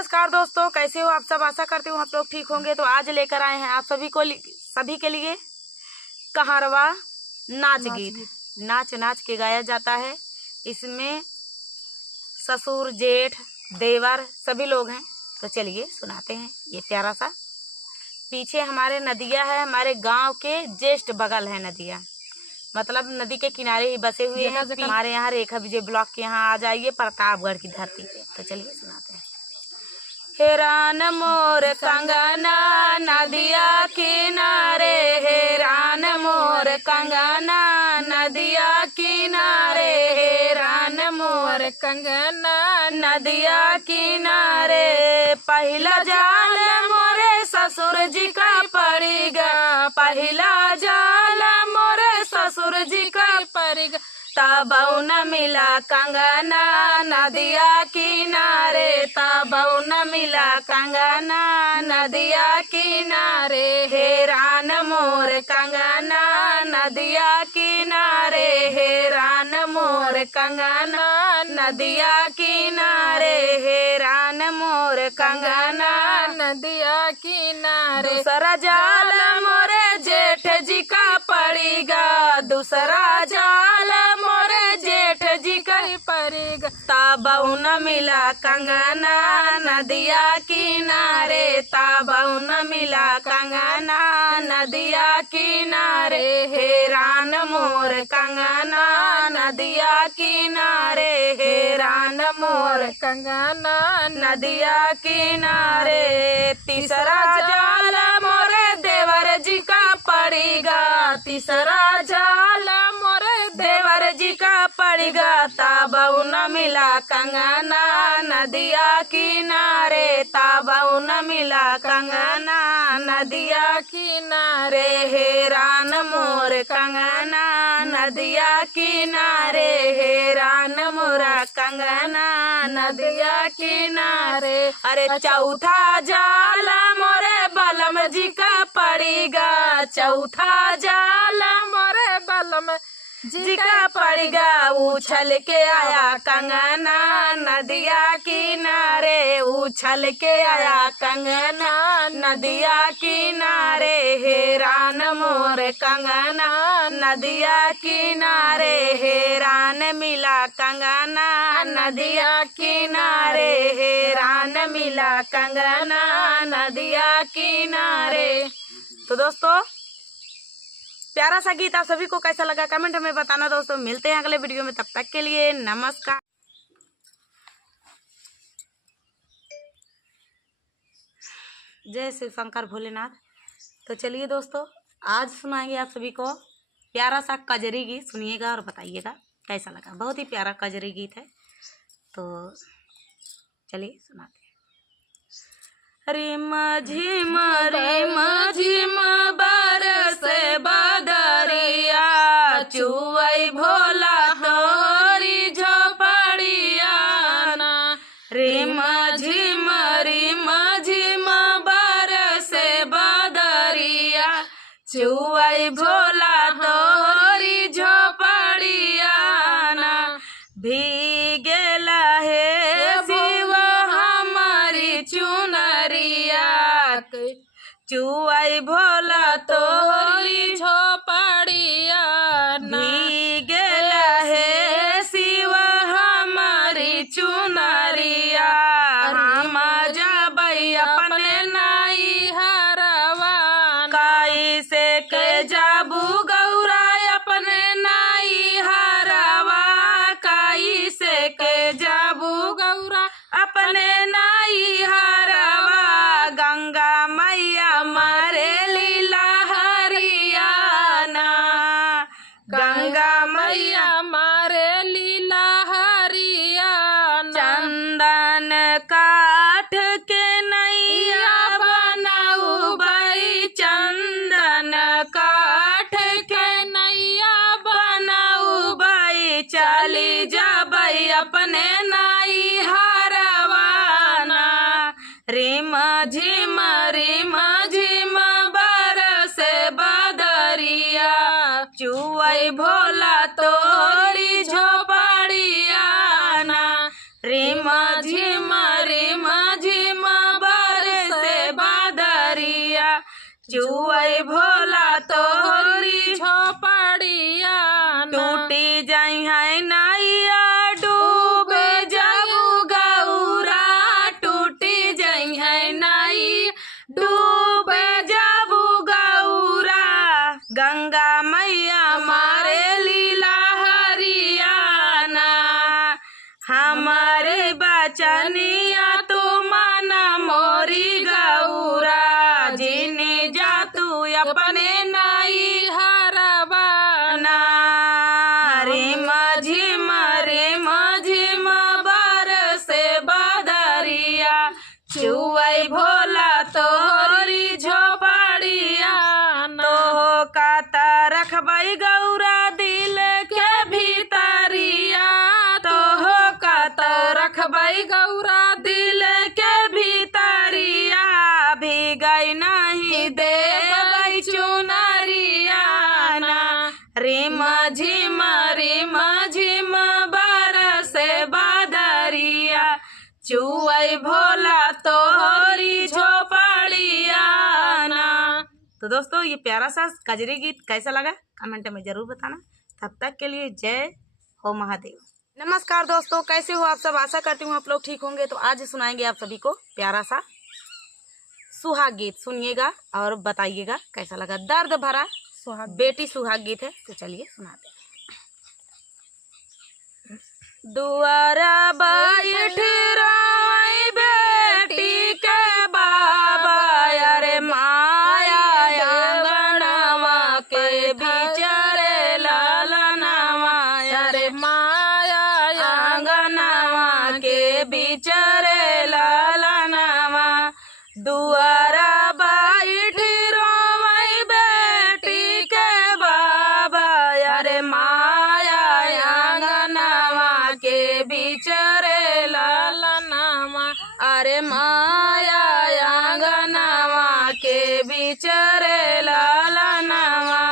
नमस्कार दोस्तों, कैसे हो आप सब। आशा करती हूँ आप लोग ठीक होंगे। तो आज लेकर आए हैं आप सभी के लिए कहारवा नाच गीत। नाच नाच के गाया जाता है। इसमें ससुर, जेठ, देवर सभी लोग हैं। तो चलिए सुनाते हैं ये प्यारा सा। पीछे हमारे नदिया है, हमारे गांव के जस्ट बगल है नदिया, मतलब नदी के किनारे ही बसे हुए हैं। हमारे यहाँ रेखा विजय ब्लॉक के यहाँ आ जाइए, प्रतापगढ़ की धरती पे। तो चलिए सुनाते हैं। हेरान मोर कंगना नदिया किनारे, हेरान मोर कंगना नदिया किनारे, हेरान मोर कंगना नदिया किनारे। पहला जाल मोरे ससुर जी का पड़ेगा, पहला जाल मोरे ससुर जी का पड़ेगा। तबौ न मिला कंगना नदिया किनारे, तबौ न मिला कंगना नदिया किनारे। हेरान मोर कंगना नदिया किनारे, हेरान मोर कंगना नदिया किनारे, हेरान मोर कंगना नदिया किनारे। दूसरा जाल मोरे जेठ जी का पड़ेगा, दूसरा जाल मोरे जेठ जी का पड़ेगा। तबौ न मिला कंगना नदिया किनारे, तबौ न मिला कंगना नदिया किनारे। हेरान मोर कंगना नदिया किनारे, हेरान मोर कंगना नदिया किनारे। तीसरा जाल मोरे देवर जी का पड़ेगा, तीसरा जाल मोरे देवर जी का पड़ेगा। तबौ न मिला कंगना नदिया किनारे, तबौ न मिला कंगना नदिया किनारे। हेरान मोर कंगना नदिया किनारे, हेरान मोरा कंगना नदिया किनारे। अरे चौथा जाल मोरे बलम जी का पड़ेगा, चौथा जाल मोरे बलम जी का पड़ेगा। उछल के आया कंगना नदिया किनारे, उछल के आया कंगना नदिया किनारे। हेरान मोर कंगना नदिया किनारे, हेरान मिला कंगना नदिया किनारे, हेरान मिला कंगना नदिया किनारे। तो दोस्तों, प्यारा सा गीत आप सभी को कैसा लगा कमेंट में बताना दोस्तों। मिलते हैं अगले वीडियो में, तब तक के लिए नमस्कार। जय शिव शंकर भोलेनाथ। तो चलिए दोस्तों, आज सुनाएंगे आप सभी को प्यारा सा कजरी गीत। सुनिएगा और बताइएगा कैसा लगा। बहुत ही प्यारा कजरी गीत है। तो चलिए सुनाते हैं। रिम झिम बरसे बदरिया, चुवई भोला तोरी झोपड़िया ना। रिम झिम बरसे बदरिया, चुवई भोला तोरी झोपड़िया ना। भीगेला हे शिव हमारी चुनरिया, चुवई भोला तोरी झोपड़िया ना। भीगेला हे शिव हमारी चुनरिया, हम जबै अपने नाई हरवा। कैसे के जाबू गौरा अपने नाई हरवा, कैसे के जाबू गौरा अपने नाई हरवा। गंगा मैया मारे लीला हरियाना, गंगा मैया मारे लीला हरियाना। चंदन काठ के नैया बनाऊ बाई, चंदन काठ के नैया बनाऊ बाई। चली जाबई अपने नाई हरवाना। रिम झिम बरसे बदरिया, चुवई भोला तोरी झोपड़िया ना। रिम झिम चुआई भोला तोहरी झोपड़िया टूटी जाई है नैया डूबे जाबू गौरा टूटी जाई है नई डूबे जाबू गौरा गंगा मैया मारे लीला हरियाना हमारे बचनिया तू माना मोरी गौरा जिने जा तू अपने नई हरबाना रे माझिम बरसे बदरिया चुआई भोला तोहरी झोपड़िया तो काता रखबई गौरा दिल के भीतरिया तो काता रखबई गौरा दिल के भीतरिया भी गई नहीं दे चुनरिया रिम झिम बरसे बदरिया चुआई भोला तोहरी झोपड़िया। तो दोस्तों ये प्यारा सा कजरी गीत कैसा लगा कमेंट में जरूर बताना। तब तक के लिए जय हो महादेव। नमस्कार दोस्तों, कैसे हो आप सब? आशा करती हूँ आप लोग ठीक होंगे। तो आज सुनाएंगे आप सभी को प्यारा सा सुहाग गीत। सुनिएगा और बताइएगा कैसा लगा। दर्द भरा बेटी सुहाग गीत है, तो चलिए सुनाते हैं। दुआरा बैठ रोई बेटी के बाबा अरे माया अंगनवा के बिचारे लालनवा अरे माया अंगनवा के बिचारे लालनवा दुआरा बैठ रोई बेटी के बाबा अरे माया अंगनवा के बिचारे लालनामा अरे माया अंगनवा के बिचारे लालनवा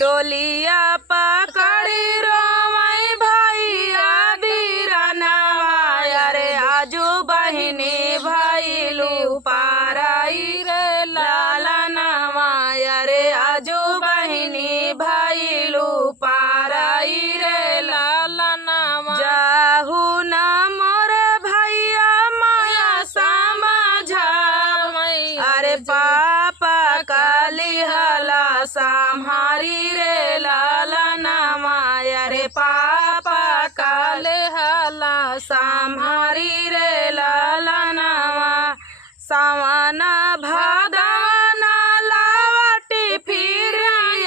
डोलिया पकड़ी रोमई भैया बीरनवा अरे आजू बहिनी भैलू पाराई रे लालनवा अरे आजू बहिनी भैलू पाराई रे लालनामा जाहू न मोर भैया माया समझा अरे पापा काली हला संहारी रे लालनवा अरे पापा काले हला संहारी रे लालनवा सावना भादाना लावटी फिर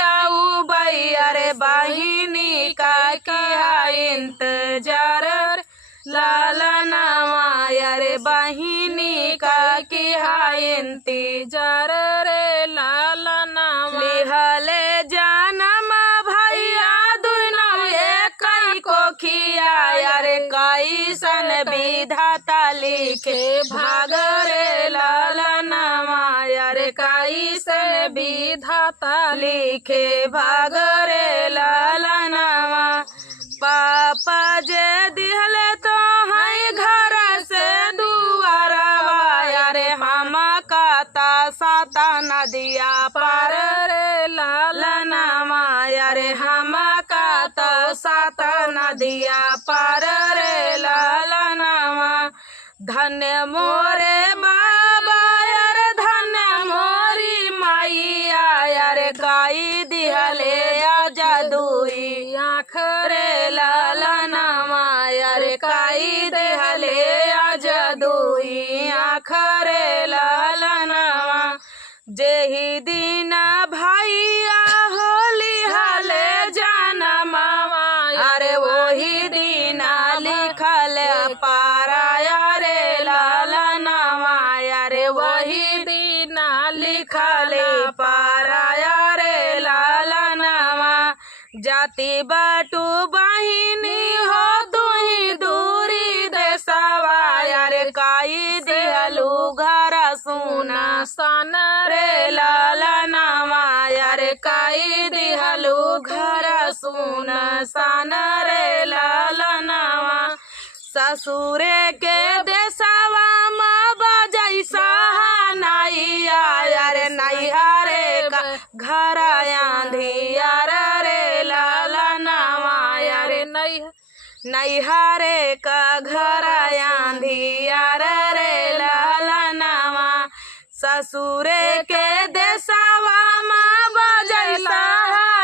आऊ बई अरे बहिनी का किया इंतजार लालनवा अरे बहिनी का किया इंतजार रे लालनामा लिहले जानम भैया दुनम एक को खिया अरे कैसन विधाता लिखे भाग रे लालनवा अरे कैसन विधाता लिखे भाग रे लालनवा पापा जे दिहले तो है घर से दुआरवा अरे हम काता साता नदिया पार रे लालनवा अरे हम काता साता नदिया पार रे लालनवा धन्य मोरे बाबा अरे धन्य मोरी मैया अरे गाई दिहले जादुई आँख रे लालनवा अरे काई दिहले जादुई आँख रे लालनवा जेही दिन भैया होली हले जनमवा अरे वही दिन लिखल पाराया रे लालनवा अरे वही दिन लिखल पाराया रे लालनवा जाति बाटू बहिनी हो तुही दूरी देसवा अरे काई दिहलू घर सुना सन रे लालनवा अरे काई दिहलू घर सुना सन रे लालनवा ससुरे के देसवा माँ बजैसा नैया अरे नैया रे घर आंधियार रे ललनवा अरे नहीं नैहरे का घर आंधियार रे ललनवा ससुरे के देशवा माँ बजैसा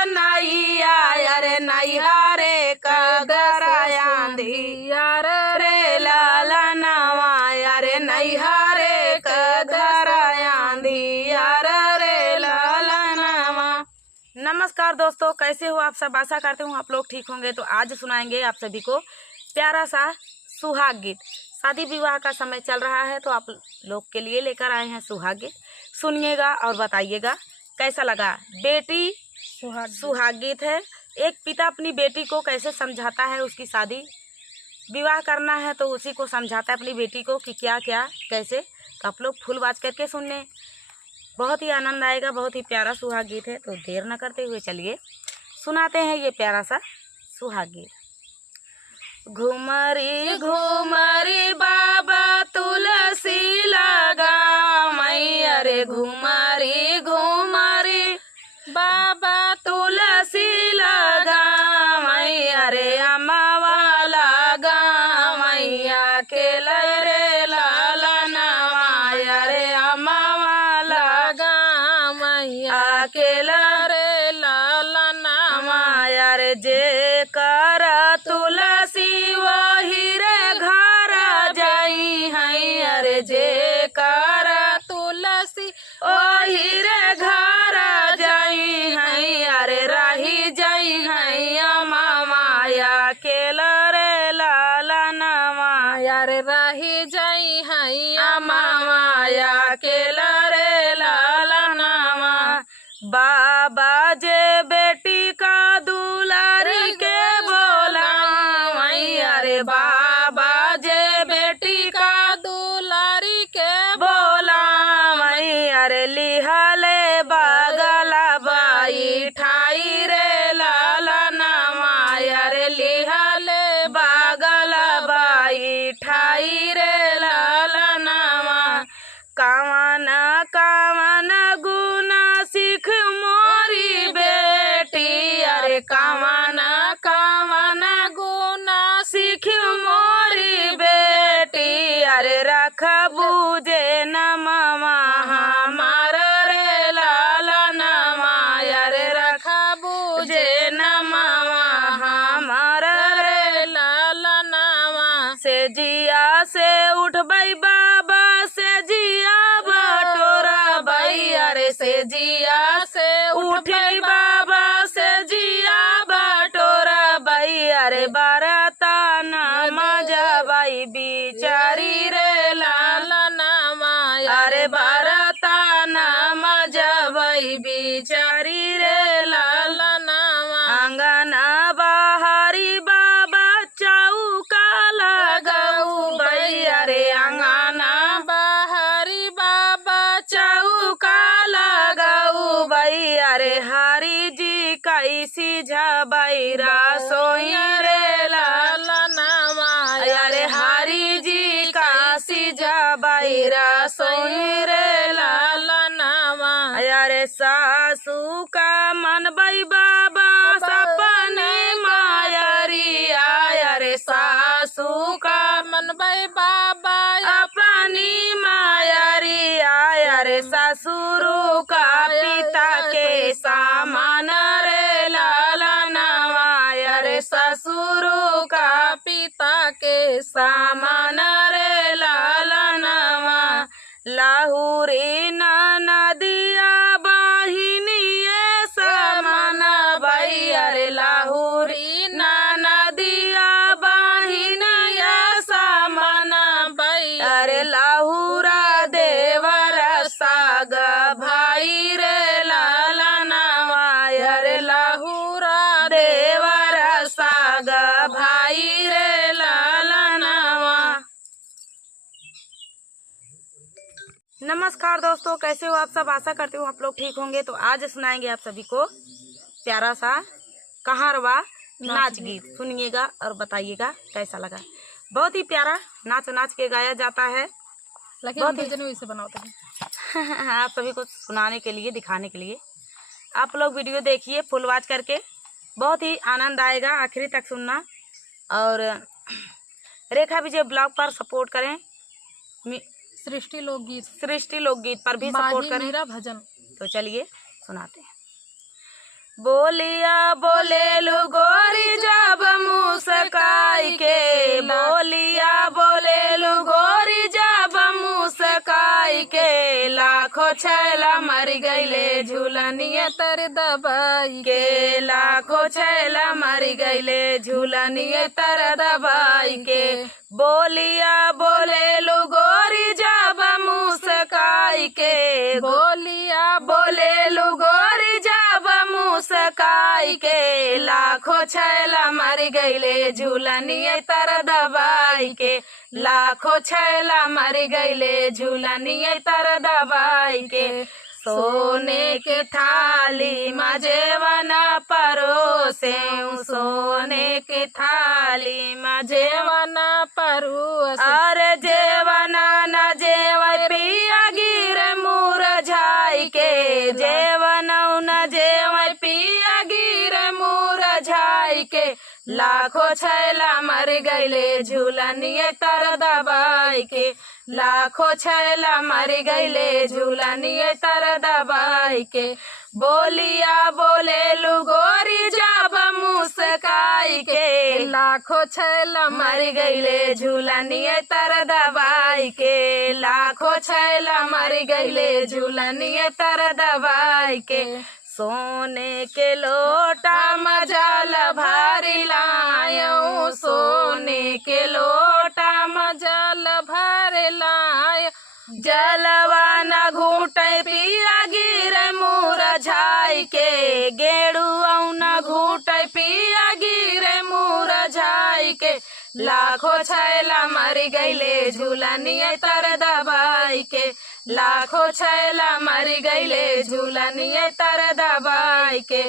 नैया अरे नैहरे का घर आंधियार रे ललनवा अरे नैहरे का घर आंधियार रे ललनवा। नमस्कार दोस्तों, कैसे हो आप सब? आशा करते हूँ आप लोग ठीक होंगे। तो आज सुनाएंगे आप सभी को प्यारा सा सुहाग गीत। शादी विवाह का समय चल रहा है तो आप लोग के लिए लेकर आए हैं सुहाग गीत। सुनिएगा और बताइएगा कैसा लगा। बेटी सुहाग गीत है। एक पिता अपनी बेटी को कैसे समझाता है, उसकी शादी विवाह करना है तो उसी को समझाता है अपनी बेटी को कि क्या क्या कैसे। तो आप लोग फुल बात करके सुनने, बहुत ही आनंद आएगा। बहुत ही प्यारा सुहाग गीत है। तो देर न करते हुए चलिए सुनाते हैं ये प्यारा सा सुहाग गीत। घुमरी घुमरी बाबा तुलसी लगा मैया रे घुमरी घुमरी बाबा तुलसी लगा मैया रे अमावा लगा मैया के रे ललनवा रे अमावा लगा मैया अकेला रे ललनवा माया रे जे कर तुलसी वही रे घर जाई है अरे जे कर तुलसी वही रे घर जाई है अरे रही जाई है अमा माया के रे ललनवा अरे रही जाई है अमा माया के रे ललनवा बाबा जे बेटी का दुलारी के बोला मैया रे बाबा जे बेटी का दुलारी के बोला मैया रे लिहले बगला बाई ठाई रे ललनवा रे लिहले बगला बाई ठाई रे ललनवा कावन कावन गुना सीख मोरी बेटी अरे कावन कावन गुना सीख मोरी बेटी अरे रख बूझे नमवा हमार रे ललनवा अरे रख बूझे नमवा हमार रे ललनवा से जिया से उठबई बाबा से जिया बटोरा बई अरे से जिया से उठी बाबा से जिया बटोरा बई अरे बरता न मजा बाई बिचारी रे लाल ललनवा अरे बरता न मजा बाई बिचारी रे लाल ललनवा अंगना बहारी बाबा चौका लगाऊ बई अरे अंगना बाहरी बाबा चौका लगाऊ बई अरे हरी जी कैसी झबई रसोई रे लाल ललनवा अरे हरी जी काशी झबई रसोई रे लाल ललनवा अरे सासू का मन बई बाबा सपने मायरी अरे सासू का मन भाई बाबा अपनी मायरी अरे ससुरु का पिता के सामान रे ललनवा अरे ससुरु का पिता के सामान रे ललनवा लाहुरी नदिया बहिनिए समान बई अरे लाहुरी नदिया बहिनिया समान भाई अरे लाहुरा देवर साग भाई रे ललनवा अरे लाहुरा देवर साग भाई रे ललनवा। नमस्कार दोस्तों, कैसे हो आप सब? आशा करती हूँ आप लोग ठीक होंगे। तो आज सुनाएंगे आप सभी को प्यारा सा कहारवा नाच गीत। सुनिएगा और बताइएगा कैसा लगा। बहुत ही प्यारा नाच नाच के गाया जाता है। लेकिन हम वैसे बनाते हैं। आप सभी को सुनाने के लिए, दिखाने के लिए आप लोग वीडियो देखिए फुल वॉच करके, बहुत ही आनंद आएगा, आखिरी तक सुनना। और रेखा विजय ब्लॉग पर सपोर्ट करें, सृष्टि लोकगीत पर भी सपोर्ट करें। मेरा भजन। तो चलिए सुनाते हैं। बोलिया बोले लू गोरी जब मुस्काई के, बोलिया बोले लू गोरी जब मुस्काई के, लाखों छैला मर गईले झूलनिया तर दबाई के, लाखों छैला मर गईले झूलनिया तर दबाई के। बोलिया बोले लू गोरी जब मुस्काई के, बोलिया बोले लू गोरी जब मुस्काई के, लाखों छैला मर गईले झूलनिया तर दबाई के, लाखों छैला मर गईले झूलनिया तर दबाई के। सोने के थाली में जेवना परोसे, सोने के थाली में जेवना परोसे, अरे जेवना न जेव पिया गिर मुरझाई के, जेवना न जेव पिया गिर मुरझाई के, लाखों छैला मर गईले झूलनिया तर दबाई के, लाखों छैला मर गईले झूलनिया तर दबाई के। बोलिया बोले लू गोरी जब मुस्काई के, लाखों छैला मर गईले झूलनिया तर दबाई के, लाखों छैला मर गईले झूलनिया तर दबाई के। सोने के लोटा मजाल भारी लायो, सोने के लोटा मजाल भर लायो, जलवा न घूटे पिया गिर मुरझाई के, गेड़ुआ न घूटे पिया गिर मुरझाई के, लाखों छैला मर गईले झूलनिया तर दबाई के, लाखों छैला मर गईले झूलनिया तर दबाई के।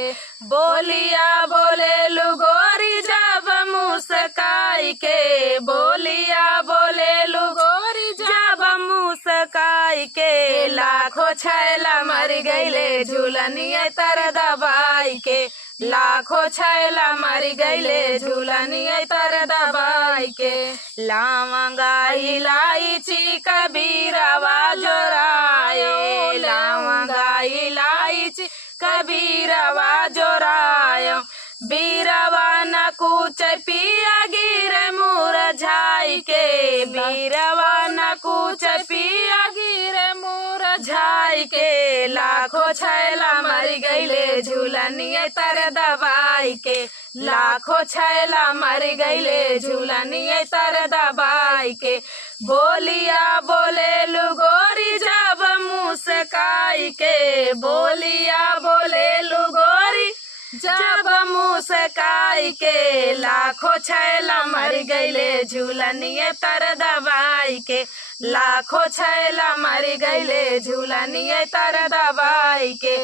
बोलिया बोले लू गोरी जब मुस्काई के, बोलिया बोले लू गोरी जब मुस्काई के, लाखों छैला मर गईले झूलनिया तर दबाई के, लाखों छैला मर गईले झूलनिया तर दबाई के। लवंगा इलायची कबीरवा जोरायो, लवंगा इलायची कबीरवा जोरायो, बीरवा न कुछ पिया गिर मुरझाई के, बीरवा न कुछ पिया गिर मुरझाई के, लाखों छैला मर गईले झूलनिया तर दबाई के, लाखों छैला मर गईले झूलनिया तर दबाई के। बोलिया बोले लू गोरी जब मुस्काई के, बोलिया बोले लू गोरी जब मुस्काई के, लाखों छैला मर गईले झूलनिया तर दबाई के, लाखों छैला मर गईले झूलनिया तर दबाई के।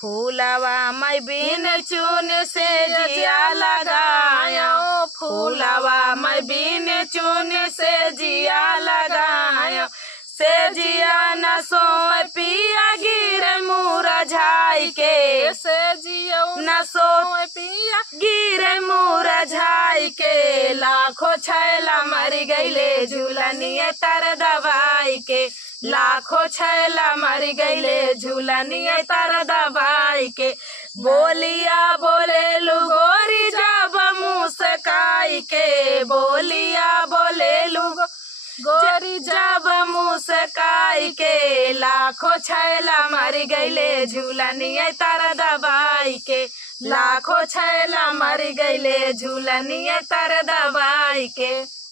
फूलवा मैं बिन चून से जिया लगायो, फूलवा मैं बिन चून से जिया लगायो, से जिया न सो पिया गिर मुरझाई के, से जिया न सो पिया गिर मुरझाई के, लाखों छैला मर गईले झूलनिया तर दबाई के, लाखों छैला मर गईले झूलनिया तर दबाई के। बोलिया बोले लू गोरी जब मुस्काई के, बोलिया बोले लू गोरी जब मुस्काई के, लाखों छैला मर गईले झूलनिया तर दबाई के, लाखों छैला मर गईले झूलनिया तर दबाई के।